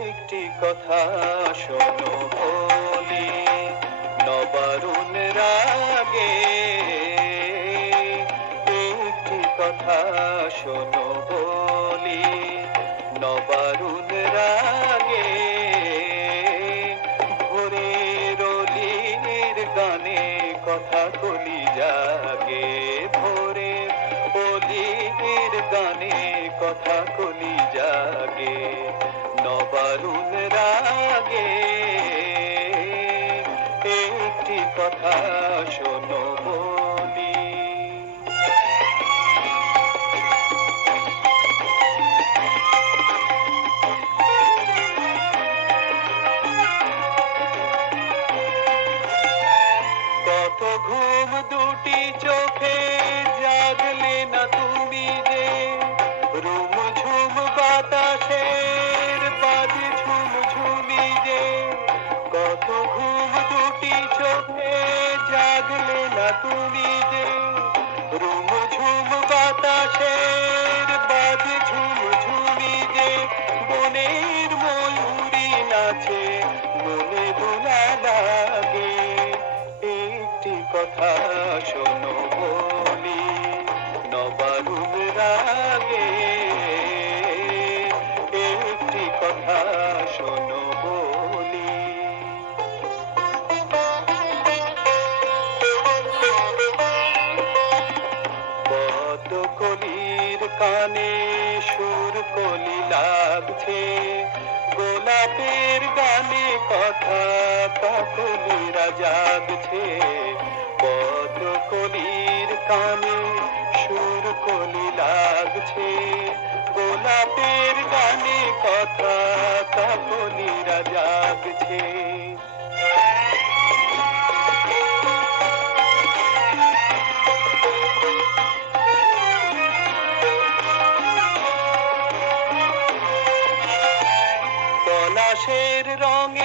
একটি কথা শোনো বলি, নবারুণ রাগে। একটি কথা শোনো বলি, নবারুণ রাগে। ভোরের অলির গানে কথা কলি জাগে। ভোরে অলির গানে কথা কলি জাগে। নবারুণ রাগে একটি কথা শোনো বলি কত ঘুম দুটি চোখে জাগলে না তুমি যে? রুম ঝুম বাতাসের জাগলে কানে সুর কলি লাগছে। গোলাপের গানে কথা কাকলিরা জাগছে। পদ্ম কলির কানে সুর কলি লাগছে। গোলাপের গানে কথা পলাশের রঙে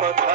কথা